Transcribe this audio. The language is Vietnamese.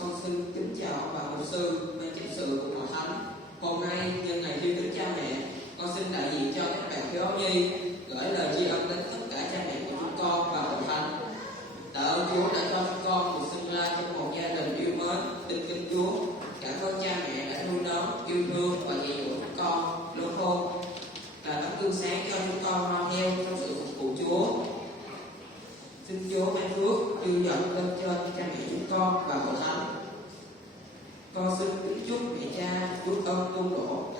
Con xin kính chào bà mục sư, ban chấp sự của Hội Thánh. Hôm nay nhân ngày Thiên Đức Cha Mẹ, con xin đại diện cho các bạn thiếu nhi gửi lời tri ân đến tất cả cha mẹ của chúng con và Hội Thánh. Tạ ơn Chúa đã cho chúng con được sinh ra trong một gia đình yêu mến, tin kính Chúa. Cảm ơn cha mẹ đã nuôi nấng, yêu thương và dạy dỗ chúng con luôn khôn, là tấm gương sáng cho chúng con noi theo trong sự phục vụ Chúa. Xin Chúa ban phước dư dật lên trên cha mẹ chúng con và Hội Thánh. Con xin kính chúc mẹ cha Chúa ơn tuôn đổ